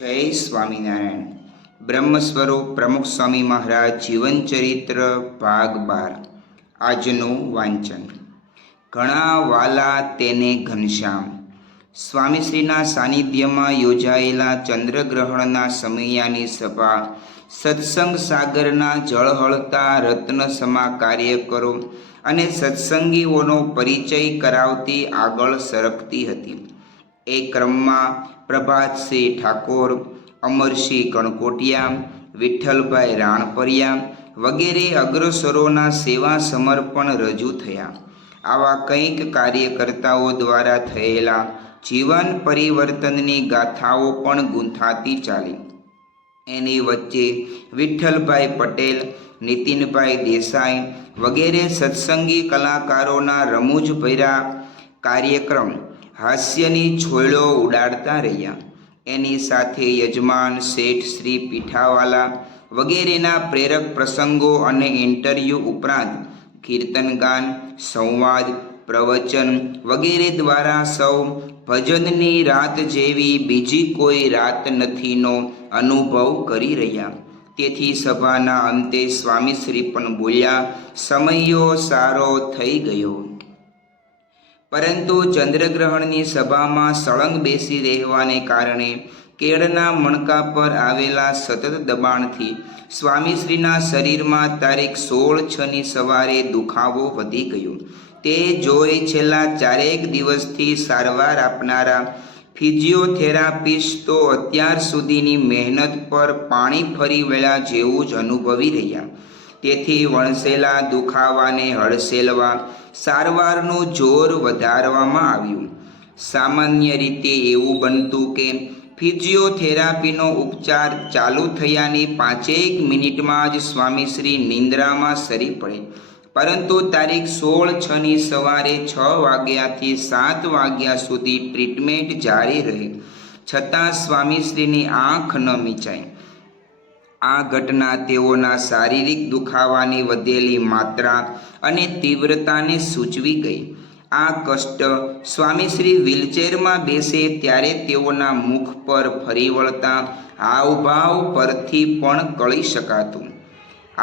જય સ્વામિનારાયણ. બ્રહ્મ સ્વરૂપ પ્રમુખ સ્વામી મહારાજ જીવન ચરિત્ર ભાગ 12. આજનું વાંચન. ઘણા વાલા તેને ઘનશ્યામ. સ્વામીશ્રીના સાનિધ્યમાં યોજાયેલા ચંદ્રગ્રહણના સમયાની સભા સત્સંગ સાગરના જળહળતા રત્નસમા કાર્યકરો અને સત્સંગીઓનો પરિચય કરાવતી આગળ સરકતી હતી. એ ક્રમમાં પ્રભાતસિંહ ઠાકોર, અમરસિંહ કણકોટિયા, વિઠ્ઠલભાઈ રાણપરિયા વગેરે અગ્રસરોના સેવા સમર્પણ રજૂ થયા. આવા કંઈક કાર્યકર્તાઓ દ્વારા થયેલા જીવન પરિવર્તનની ગાથાઓ પણ ગૂંથાતી ચાલી. એની વચ્ચે વિઠ્ઠલભાઈ પટેલ, નીતિનભાઈ દેસાઈ વગેરે સત્સંગી કલાકારોના રમૂજભર્યા કાર્યક્રમ હાસ્યની છોયલો ઉડાડતા રહ્યા. એની સાથે યજમાન શેઠ શ્રી પીઠાવાલા વગેરેના પ્રેરક પ્રસંગો અને ઇન્ટરવ્યૂ ઉપરાંત કીર્તનગાન, સંવાદ, પ્રવચન વગેરે દ્વારા સૌ ભજનની રાત જેવી બીજી કોઈ રાત નથીનો અનુભવ કરી રહ્યા. તેથી સભાના અંતે સ્વામીશ્રી પણ બોલ્યા, સમયો સારો થઈ ગયો. પરંતુ ચંદ્રગ્રહણની સભામાં સળંગ બેસી રહેવાને કારણે કેળના મણકા પર આવેલા સતત દબાણથી સ્વામીશ્રીના શરીરમાં તારીખ 16/6ની સવારે દુખાવો વધી ગયો. તે જોઈ છેલ્લા 4 દિવસથી સારવાર આપનારા ફિઝિયોથેરાપિસ્ટ તો અત્યાર સુધીની મહેનત પર પાણી ફરી વળ્યા જેવું જ અનુભવી રહ્યા. તેથી વણસેલા દુખાવાને હડસેલવા સારવારનું જોર વધારવામાં આવ્યું. સામાન્ય રીતે એવું બનતું કે ફિઝિયોથેરાપીનો ઉપચાર ચાલુ થયાની 5 મિનિટમાં જ સ્વામીશ્રી નિંદ્રામાં સરી પડે. પરંતુ તારીખ 16/6ની સવારે 6 વાગ્યાથી 7 વાગ્યા સુધી ટ્રીટમેન્ટ જારી રહી છતાં સ્વામીશ્રીની આંખ ન મીચાઈ. આ ઘટના તેઓના શારીરિક દુખાવાની વધેલી માત્રા અને તીવ્રતાને સૂચવી ગઈ. આ કષ્ટ સ્વામીશ્રી વ્હીલચેરમાં બેસે ત્યારે તેઓના મુખ પર ફરી વળતા હાવભાવ પરથી પણ કળી શકાતું.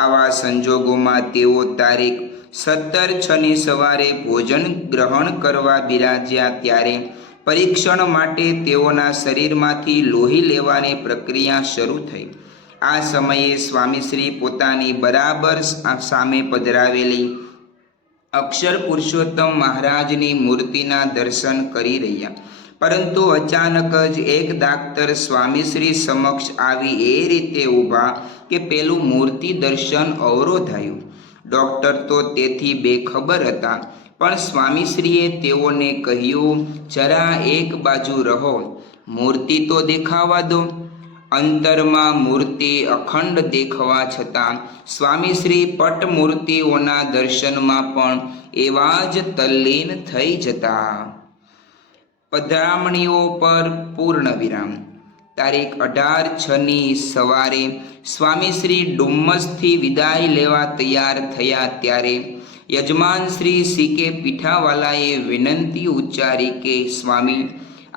આવા સંજોગોમાં તેઓ તારીખ 17/6ની સવારે ભોજન ગ્રહણ કરવા બિરાજ્યા ત્યારે પરીક્ષણ માટે તેઓના શરીરમાંથી લોહી લેવાની પ્રક્રિયા શરૂ થઈ. આ સમયે સ્વામીશ્રી પોતાની બરાબર સામે પધરાવેલી અક્ષર પુરુષોત્તમ મહારાજની મૂર્તિના દર્શન કરી રહ્યા. પરંતુ અચાનક જ એક ડાક્ટર સ્વામીશ્રી સમક્ષ આવી એ રીતે ઊભા કે પેલું મૂર્તિ દર્શન અવરોધાયું. ડૉક્ટર તો તેથી બેખબર હતા, પણ સ્વામીશ્રીએ તેઓને કહ્યું, જરા એક બાજુ રહો, મૂર્તિ તો દેખાવા દો. અંતરમાં મૂર્તિ અખંડ દેખવા છતાં સ્વામીશ્રી પટ મૂર્તિઓના દર્શનમાં પણ એવા જ તલ્લીન થઈ જતા. પધરામણીઓ પર પૂર્ણ વિરામ. તારીખ 18/6ની સવારે સ્વામીશ્રી ડુમ્મસથી વિદાય લેવા તૈયાર થયા ત્યારે યજમાન શ્રી સી.કે. પીઠાવાલાએ વિનંતી ઉચ્ચારી કે સ્વામી,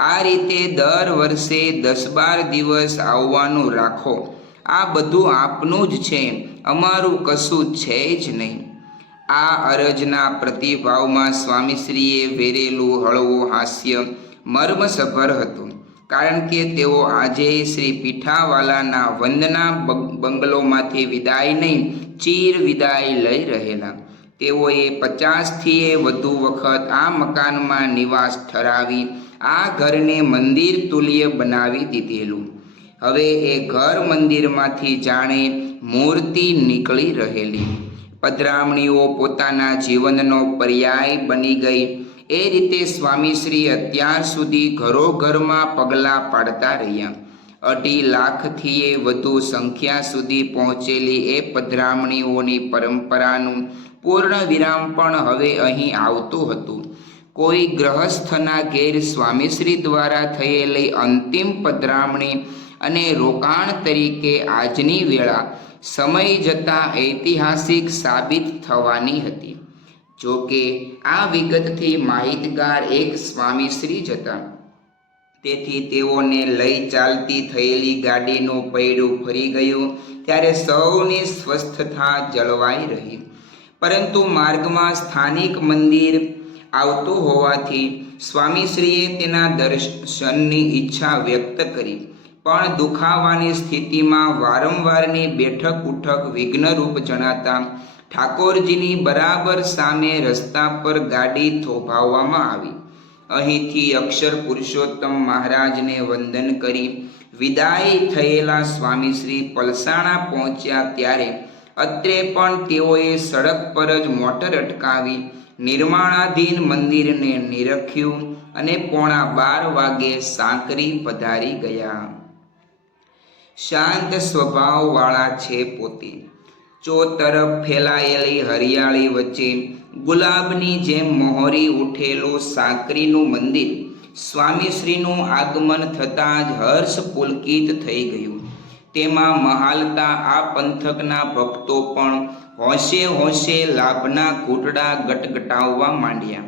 આ રીતે દર વર્ષે 10-12 દિવસ આવવાનું રાખો. આ બધું આપનું જ છે, અમારું કશું છે જ નહીં. આ અરજના પ્રતિભાવમાં સ્વામીશ્રીએ વેરેલું હળવું હાસ્ય મર્મસભર હતું, કારણ કે તેઓ આજે શ્રી પીઠાવાલાના વંદના બંગલોમાંથી વિદાય નહીં, ચીર વિદાય લઈ રહેલા. તેઓએ 50થી વધુ વખત આ મકાનમાં નિવાસ ઠરાવી આ ઘરને મંદિર તુલ્ય બનાવી દીધેલું. હવે એ ઘર મંદિરમાંથી જાણે મૂર્તિ નીકળી રહેલી. પધરામણીઓ પોતાના જીવનનો પર્યાય બની ગઈ. એ રીતે સ્વામીશ્રી અત્યાર સુધી ઘરોઘરમાં પગલાં પાડતા રહ્યા. 2.5 લાખથીએ વધુ સંખ્યા સુધી પહોંચેલી એ પધરામણીઓની પરંપરાનું પૂર્ણ વિરામ પણ હવે અહીં આવતું હતું. કોઈ ગ્રહસ્થના ઘેર સ્વામીશ્રી દ્વારા થયેલી અંતિમ પધરામણી અને રોકાણ તરીકે આજની વેળા સમય જતાં ઐતિહાસિક સાબિત થવાની હતી. જો કે આ વિગતથી માહિતગાર એક સ્વામીશ્રી જ હતા. તેથી તેઓને લઈ ચાલતી થયેલી ગાડીનું પૈડું ફરી ગયું, ત્યારે સૌની સ્વસ્થતા જળવાઈ રહી. પરંતુ માર્ગમાં સ્થાનિક મંદિર આવતું હોવાથી સ્વામીશ્રીએ તેના દર્શનની ઈચ્છા વ્યક્ત કરી, પણ દુખાવાની સ્થિતિમાં વારંવારની બેઠક ઉઠક વિઘ્નરૂપ જણાતા ઠાકોરજીની બરાબર સામે રસ્તા પર ગાડી થોભાવવામાં આવી. અહીંથી અક્ષર પુરુષોત્તમ મહારાજને વંદન કરી વિદાય થયેલા સ્વામીશ્રી પલસાણા પહોંચ્યા ત્યારે અત્રે પણ તેઓએ સડક પર જ મોટર અટકાવી નિર્માણાધીન મંદિરને નિરખ્યું અને 11:15 વાગે સાંકરી પધારી ગયા. શાંત સ્વભાવવાળા છે પોતે. ચોતરફ ફેલાયેલી હરિયાળી વચ્ચે ગુલાબની જેમ મોહરી ઉઠેલું સાંકરીનું મંદિર સ્વામીશ્રીનું આગમન થતાં જ હર્ષ પુલકિત થઈ ગયું. તેમાં મહાલતા આ પંથકના ભક્તો પણ હોંશે હોંશે લાભના ઘૂંટડા ગટગટાવવા માંડ્યા.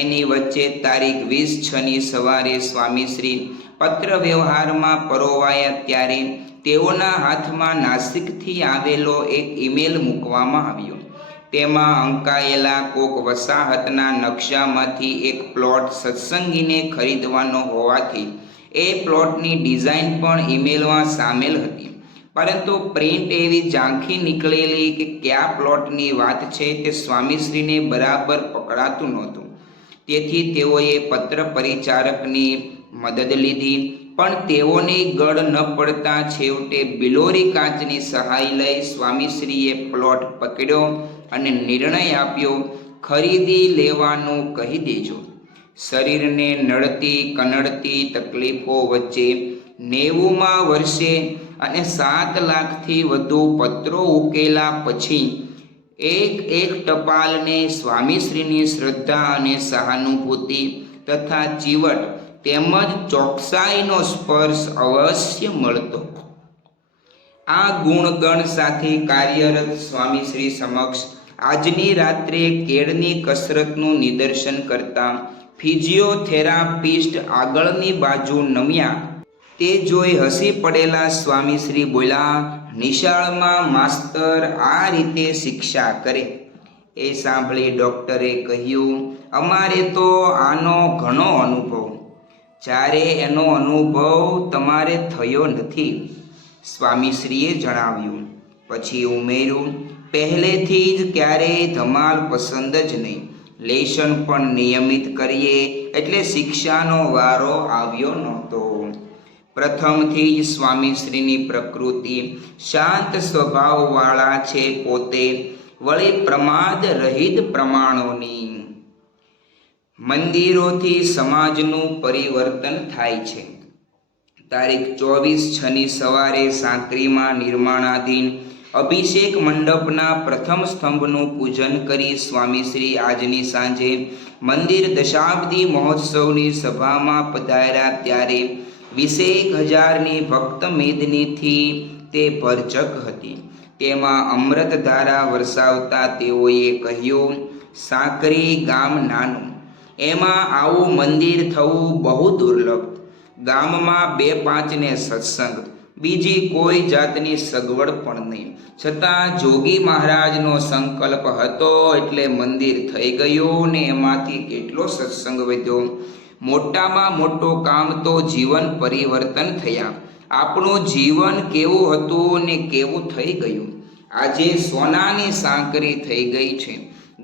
એની વચ્ચે તારીખ 20/6ની સવારે સ્વામીશ્રી પત્ર વ્યવહારમાં પરોવાયા ત્યારે તેઓના હાથમાં નાસિકથી આવેલો એક ઈમેલ મૂકવામાં આવ્યો. તેમાં અંકાયેલા કોક વસાહતના નકશામાંથી એક પ્લોટ સત્સંગીને ખરીદવાનો હોવાથી એ પ્લોટની ડિઝાઇન પણ ઈમેલમાં સામેલ હતી, પરંતુ પ્રિન્ટ એવી ઝાંખી નીકળેલી કે કયા પ્લોટની વાત છે તે સ્વામીશ્રીને બરાબર પકડાતું નહોતું. તેથી તેઓએ પત્ર પરિચારકની મદદ લીધી, પણ તેઓને ગળ ન પડતા છેવટે બિલોરી કાચની સહાય લઈ સ્વામીશ્રીએ પ્લોટ પકડ્યો અને નિર્ણય આપ્યો, ખરીદી લેવાનું કહી દેજો. શરીરને નડતી કનડતી તકલીફો વચ્ચે 90મા વર્ષે અને 7 લાખથી વધુ પત્રો ઉકેલા પછી એક ટપાલને સ્વામીશ્રીની શ્રદ્ધા અને સહાનુભૂતિ તથા ચીવટ તેમજ ચોકસાઈનો સ્પર્શ અવશ્ય મળતો. આ ગુણગણ સાથે કાર્યરત સ્વામીશ્રી સમક્ષ આજની રાત્રે કેળની કસરતનું નિદર્શન કરતા ફિઝિયોથેરાપિસ્ટ આગળની બાજુ નમ્યા. તે જોઈ હસી પડેલા સ્વામીશ્રી બોલ્યા, નિશાળમાં માસ્તર આ રીતે શિક્ષા કરે? એ સાંભળી ડૉક્ટરે કહ્યું, અમારે તો આનો ઘણો અનુભવ. જ્યારે એનો અનુભવ તમારે થયો નથી, સ્વામીશ્રીએ જણાવ્યું. પછી ઉમેર્યું, પહેલેથી જ ક્યારેય ધમાલ પસંદ જ નહીં. લેશન પણ નિયમિત કરીએ એટલે શિક્ષાનો વારો આવ્યો નહોતો. પ્રથમથી જ સ્વામીશ્રીની પ્રકૃતિ શાંત સ્વભાવવાળા છે પોતે, વળી પ્રમાદ રહિત પ્રમાણોની. મંદિરોથી સમાજનું પરિવર્તન થાય છે. તારીખ 24/6ની સવારે સાંકરીમાં નિર્માણાધીન અભિષેક મંડપના પ્રથમ સ્તંભનું પૂજન કરી સ્વામીશ્રી આજની સાંજે મંદિર દશાબ્દી મહોત્સવની સભામાં પધાર્યા ત્યારે 20,000ની ભક્ત મેદનીથી તે ભરચક હતી. તેમાં અમૃતધારા વરસાવતા તેઓએ કહ્યું, સાંકરી ગામ નાનું, એમાં આવું મંદિર થવું બહુ દુર્લભ. ગામમાં 2-5ને સત્સંગ, બીજી કોઈ જાતની સગવડ પણ નહીં. છતાં જોગી મહારાજનો સંકલ્પ હતો એટલે મંદિર થઈ ગયું ને એમાંથી કેટલો સત્સંગ વધ્યો. મોટામાં મોટું કામ તો જીવન પરિવર્તન થયા. આપણું જીવન કેવું હતું ને કેવું થઈ ગયું. આજે સોનાની સાંકરી થઈ ગઈ છે.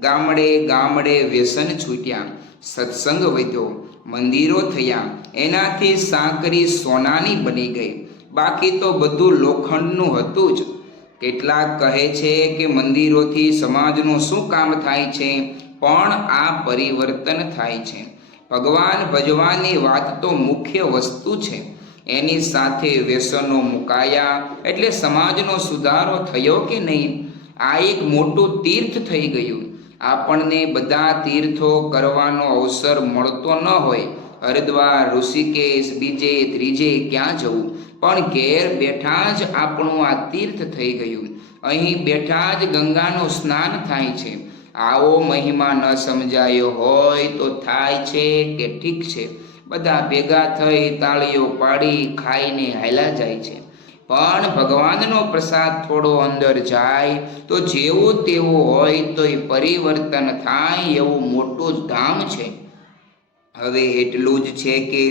ગામડે ગામડે વ્યસન છૂટ્યા, સત્સંગ વધ્યો, મંદિરો થયા, એનાથી સાંકરી સોનાની બની ગઈ. બાકી તો બધું લોખંડનું હતું જ. કેટલાક કહે છે કે મંદિરોથી સમાજનું શું કામ થાય છે, પણ આ પરિવર્તન થાય છે. ભગવાન ભજવાની વાત તો મુખ્ય વસ્તુ છે. એની સાથે વ્યસનો મુકાયા એટલે સમાજનો સુધારો થયો કે નહીં? આ એક મોટું તીર્થ થઈ ગયું. આપણને બધા તીર્થો કરવાનો અવસર મળતો ન હોય. હરિદ્વાર, ઋષિકેશ, બીજે ત્રીજે ક્યાં જવું, પણ ઘેર બેઠા જ આપણું આ તીર્થ થઈ ગયું. અહીં બેઠા જ ગંગાનું સ્નાન થાય છે. આવો મહિમા ન સમજાયો હોય તો થાય છે કે ઠીક છે, બધા ભેગા થઈ તાળીઓ પાડી ખાઈને હાલ્યા જાય છે. પણ ભગવાનનો પ્રસાદ થોડો અંદર જાય તો જેવું તેવું હોય તોય પરિવર્તન થાય એવું મોટું જ ધામ છે. હવે એટલું જ છે કે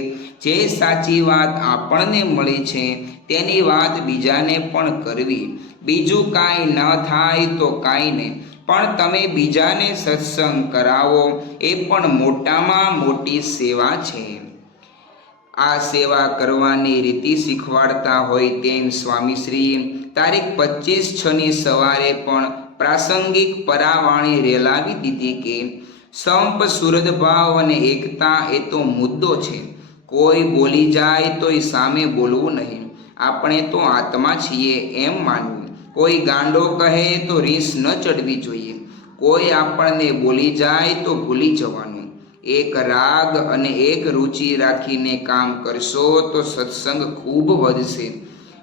જે સાચી વાત આપણને મળી છે તેની વાત બીજાને પણ કરવી. બીજું કાંઈ ન થાય તો કાંઈ નહીં, પણ તમે બીજાને સત્સંગ કરાવો એ પણ મોટામાં મોટી સેવા છે. આ સેવા કરવાની રીતિ શીખવાડતા હોય તેમ સ્વામીશ્રીએ તારીખ 25/6ની સવારે પણ પ્રાસંગિક પરાવાણી રેલાવી દીધી કે સંપ સુહૃદભાવ અને એકતા એ તો મુદ્દો છે. કોઈ બોલી જાય તોય સામે બોલવું નહીં. આપણે તો આત્મા છીએ એમ માનવું. કોઈ ગાંડો કહે તો રીસ ન ચડવી જોઈએ. કોઈ આપણને બોલી જાય તો ભૂલી જવાનું. એક રાગ અને એક રુચિ રાખીને કામ કરશો તો સત્સંગ ખૂબ વધશે.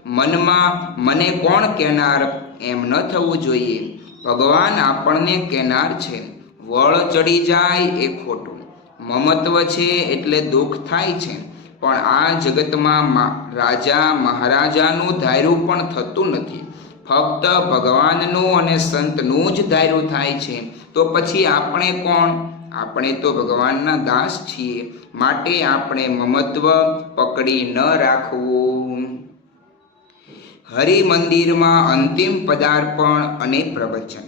મનમાં મને કોણ કહેનાર એમ ન થવું જોઈએ. ભગવાન આપણને કહેનાર છે. વળ ચડી જાય એ ખોટું. મમત્વ છે એટલે દુઃખ થાય છે, પણ આ જગતમાં રાજા મહારાજાનું ધાર્યું પણ થતું નથી. ફક્ત ભગવાનનું અને સંતનું જ ધાર્યું થાય છે. તો પછી આપણે કોણ? આપણે તો ભગવાનના દાસ છીએ. માટે આપણે મમત્વ પકડી ન રાખવું. હરિ મંદિરમાં અંતિમ પદાર્પણ અને પ્રવચન.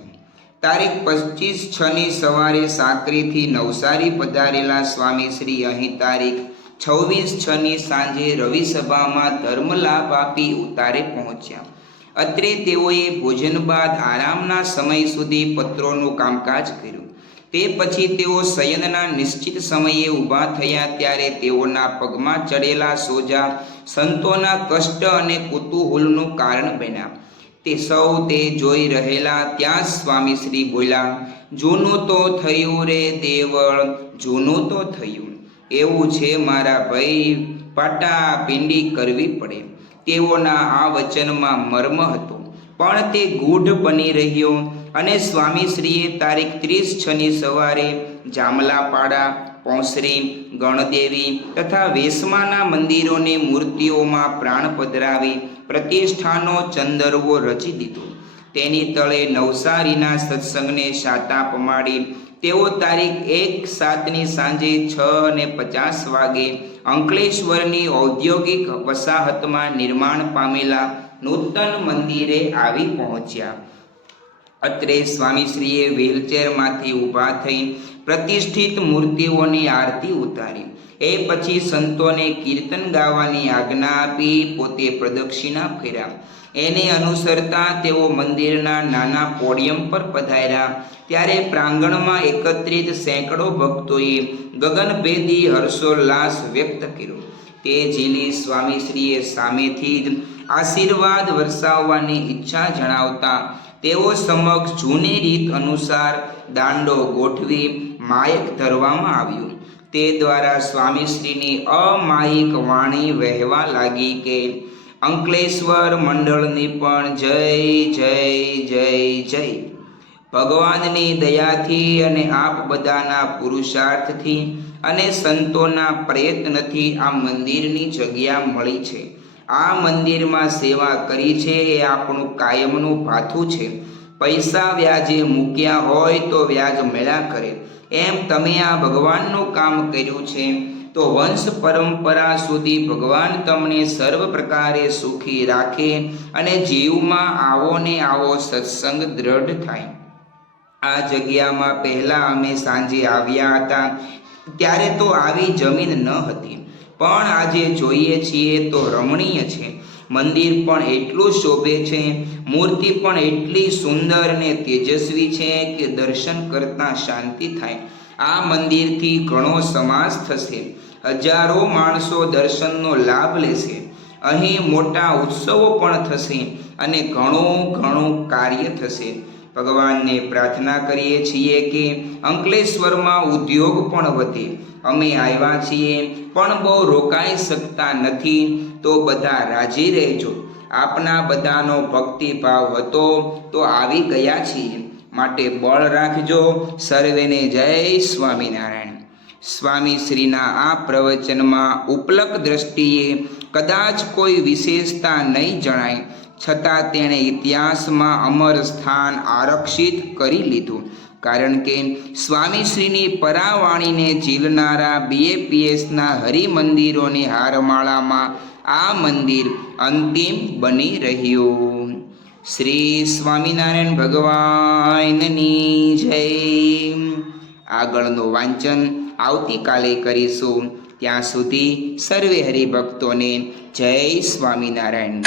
તારીખ 25/6ની સવારે સાકરીથી નવસારી પધારેલા સ્વામીશ્રી અહીં તારીખ 26/6ની સાંજે રવિસભામાં ધર્મલાભ આપી ઉતારે પહોંચ્યા. અત્રે તેઓએ ભોજન બાદ આરામના સમય સુધી પત્રોનું કામકાજ કર્યું. તે પછી તેઓ શયનના નિશ્ચિત સમયે ઊભા થયા ત્યારે તેઓના પગમાં ચડેલા સોજા સંતોના કષ્ટ અને કુતૂહલનું કારણ બન્યા. તે સૌ તે જોઈ રહેલા ત્યાં સ્વામીશ્રી બોલ્યા, જૂનું તો થયું રે દેવળ, જૂનું તો થયું. એવું છે મારા ભાઈ, પાટાપિંડી કરવી પડે. તેઓના આ વચનમાં મર્મ હતું, પણ તે ગૂઢ બની રહ્યો અને સ્વામીશ્રીએ તારીખ 30/6ની સવારે જામલાપાડા, પોંસરી, ગણદેવી તથા વેસમાના મંદિરોની મૂર્તિઓમાં પ્રાણ પધરાવી પ્રતિષ્ઠાનો ચંદરવો રચી દીધો. તેની તળે નવસારીના સત્સંગને શાતા પમાડી તેઓ તારીખ 1/7ની સાંજે 6:50 વાગે અંકલેશ્વરની ઔદ્યોગિક વસાહતમાં નિર્માણ પામેલા નૂતન મંદિરે આવી પહોંચ્યા. અત્રે સ્વામીશ્રીએ વ્હીલચેરમાંથી ઊભા થઈ પ્રતિષ્ઠિત મૂર્તિઓની આરતી ઉતારી. એ પછી સંતોને કીર્તન ગાવાની આજ્ઞા આપી પોતે પ્રદક્ષિણા ફેર્યા. એને અનુસરતા તેઓ મંદિરના નાના પોડિયમ પર પધાર્યા. ત્યારે પ્રાંગણમાં એકત્રિત સેંકડો ભક્તોએ ગગનભેદી હર્ષોલ્લાસ વ્યક્ત કર્યો. તે ઝીલી સ્વામીશ્રીએ સામેથી જ આશીર્વાદ વરસાવવાની ઈચ્છા જણાવતા તેઓ સમક્ષ જૂની રીત અનુસાર દાંડો ગોઠવી માયક ધરવામાં આવ્યું. તે દ્વારા સ્વામીશ્રીની અમાયિક વાણી વહેવા લાગી કે અંકલેશ્વર મંડળની પણ જય જય જય જય. ભગવાનની દયાથી અને આપ બધાના પુરુષાર્થથી અને સંતોના પ્રયત્નથી આ મંદિરની જગ્યા મળી છે. આ મંદિરમાં સેવા કરી છે એ આપણું કાયમનું ભાથું છે. પૈસા વ્યાજે મૂક્યા હોય તો વ્યાજ મળ્યા કરે. એમ તમે આ ભગવાનનું કામ કર્યું છે તો વંશ પરંપરા સુધી ભગવાન તમને સર્વ પ્રકારે સુખી રાખે અને જીવમાં આવો ને આવો સત્સંગ દ્રઢ થાય. આ જગ્યામાં પહેલાં અમે સાંજે આવ્યા હતા ત્યારે તો આવી જમીન ન હતી, પણ આજે જોઈએ છીએ તો રમણીય છે. મંદિર પણ એટલું શોભે છે, મૂર્તિ પણ એટલી સુંદર અને તેજસ્વી છે કે દર્શન કરતાં શાંતિ થાય. આ મંદિરથી ઘણો સમાસ થશે. હજારો માણસો દર્શનનો લાભ લેશે. અહીં મોટા ઉત્સવો પણ થશે અને ઘણું કાર્ય થશે. ભગવાનને પ્રાર્થના કરીએ છીએ કે અંકલેશ્વરમાં ઉદ્યોગ પણ વધે. અમે આવ્યા છીએ પણ બહુ રોકાઈ શકતા નથી, તો બધા રાજી રહેજો. આપના બધાનો ભક્તિભાવ હતો તો આવી ગયા છીએ, માટે બળ રાખજો. સર્વેને જય સ્વામિનારાયણ. સ્વામીશ્રીના આ પ્રવચનમાં ઉપલક દ્રષ્ટિએ કદાચ કોઈ વિશેષતા નહીં જણાય, છતાં તેણે ઇતિહાસમાં અમર સ્થાન આરક્ષિત કરી લીધું. કારણ કે સ્વામીશ્રીની પરાવાણીને ઝીલનારા BAPSના હરિમંદિરોની હારમાળામાં આ મંદિર અંતિમ બની રહ્યું. શ્રી સ્વામિનારાયણ ભગવાનની જય. આગળનું વાંચન આવતીકાલે કરીશું. ત્યાં સુધી સર્વે હરિભક્તોને જય સ્વામિનારાયણ.